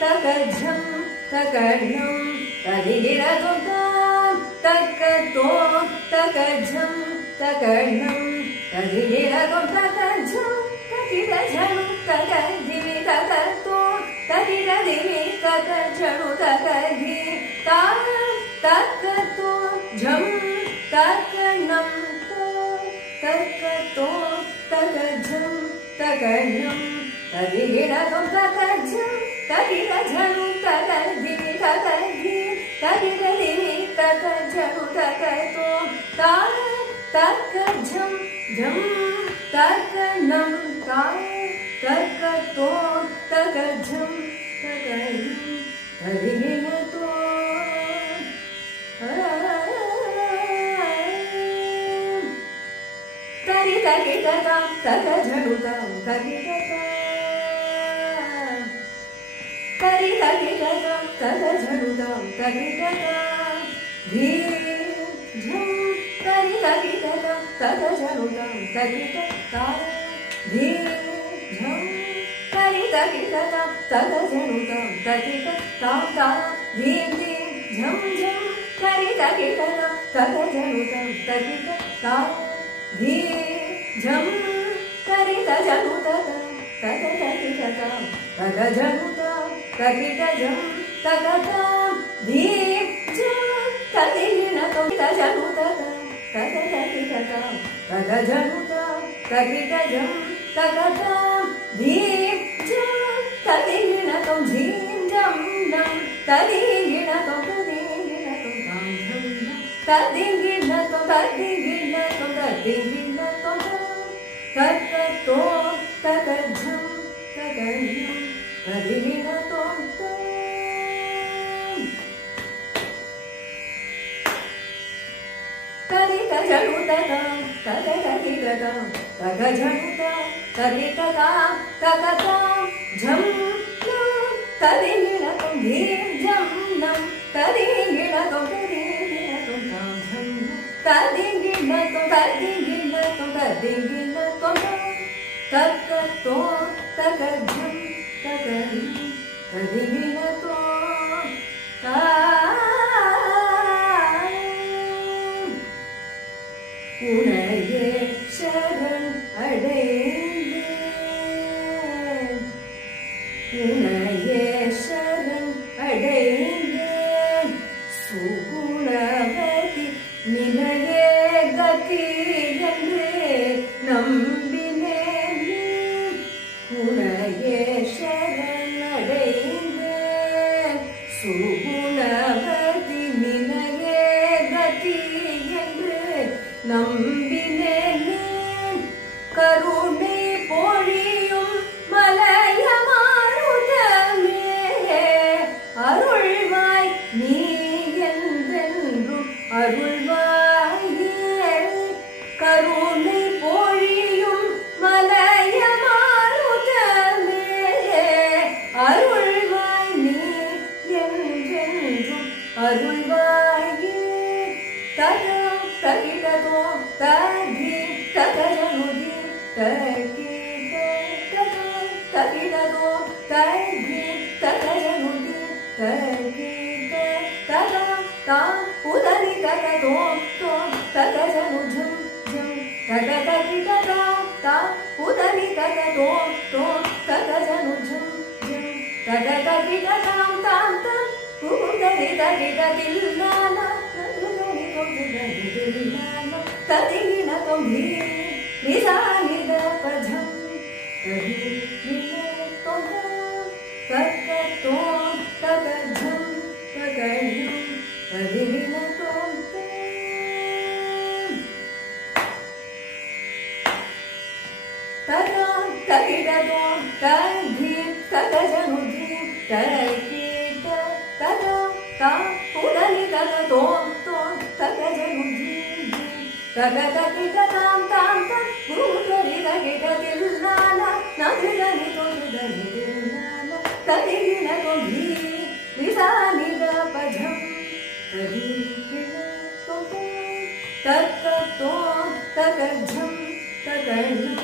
தகஜம் தகணம் ததிரதும் தக்கத்தோ தகஜம் தகணம் ததிரதும் தகஜம் ததிரஜனு தகதிவி தகத்தோ ததிரதிவி தகஜனு தகதி தாகம் தக்கத்தோ ஜம் தகணம் தக்கத்தோ தகஜம் தகணம் ததிரதும் தகஜம் ததிரஜனு தகதிவி தகதி ததிரதிவி தகஜனு தகத்தோ தாகம் தக்கஜம் ஜம் தகணம் தக்கத்தோ தகஜம் தகணம் ததிரதோ தரி தகிதம் தகஜனுதம் தகிதம் தரி தகிதம் தகஜனுதம் தகிதம் தி ஜம் தரி தகிதம் தகஜனுதம் தகிதம் தி ஜம் தரி தகிதம் தகஜனுதம் தகிதம் தாம் தி தி ஜம் ஜம் தரி தகிதம் தகஜனுதம் தகிதம் தாம் धी झम करित जनुत तगतकित तगजनुत तगित झम तगत धी झम तगित जनुत तगतकित तगजनुत तगित झम तगत धी झम तगित झीं झम नम तगित ததிங்கின ததிங்கின ததிங்கின தக்கத்தோ தகஜம் தகணம் ததிங்கின ததிதஜனுதம் தததகிதம் தகஜனுதம் ததிததாம் தகதாம் ஜம் ததிங்கின தீம் ஜம் நம் ததிங்கின ததிங்கினதோ ததிங்கினதோ ததிங்கினதோ தக்கத்தோ தகஜம் தகணம் ததிங்கினதோ உனையே சரண் அடைந்தேன் உனையே சரண் அடைந்தேன் சுகுணவதி நினையே கதி என்று நம்பினேன் உனையே சரணடைந்தேன் சுகுணவதி நினையே கதி என்று நம்பினேன் கருணை பொழியும் மலையமாருதமே அருள்வாய் நீ என்றென்றும் அருள்வாயே கருணை பொழியும் மலையமாருதமே அருள்வாய் நீ என்றென்றும் அருள்வாயே தகம் தகிடதோ தகி தகஜனுதி தகிட தகம் தகிடதோ தகி தகஜனுதி தகிட தகம் தாம் உதவி தகதோ தோம் தகஜனு ஜம் ஜம் தகதகிடதாம் தாம் உதவி தகதோ தோம் தகஜனு ஜம் ஜம் தகதகிடதாம் தாம் தாம் உதவி தகிடதில்லானா ததிகின தொங்கி நிசானித பஜம் ததிகின தொங்க தக்கத்தோ தகஜம் தகணம் ததிகின தொங்க தகம் தகிடதோ தகி தகஜனுதி தகிட தகம் தாம் உடனி தகதோ தோம் தகஜனுதி ತಗ ತಗಿಟ ತಾಂ ತಾಂ ತಂ ಭೂಗರಿ ತಗಿಟ ದಿಲ್ಲಾಲ ನದಿಗನಿ ತೊಂದನಿ ದಿಲ್ಲಾಲ ತದಿಗಿಣ ಕೊಂಧಿ ನಿಸಾನಿದ ಪಜಂ ತದಿಗಿಣ ತೊಂದ ತತ್ತೋ ತಗರ್ಜಂ ತಗರ್ಣಂ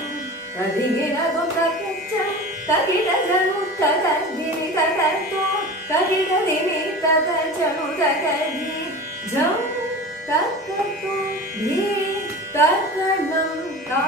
ತದಿಗಿಣ ತೊಂದಕಚ್ಚಂ ತಗಿಡ ಜನು ತಗರ್ದಿನಿ ತಗರ್ತೋ ತಗಿಡ ದಿನಿ ತಗರ್ಜನು ತಗರ್ದಿ ಜಂ ತಕ್ಕತ್ತು ಧೀ ತರ್ಕಣಂ ತಾ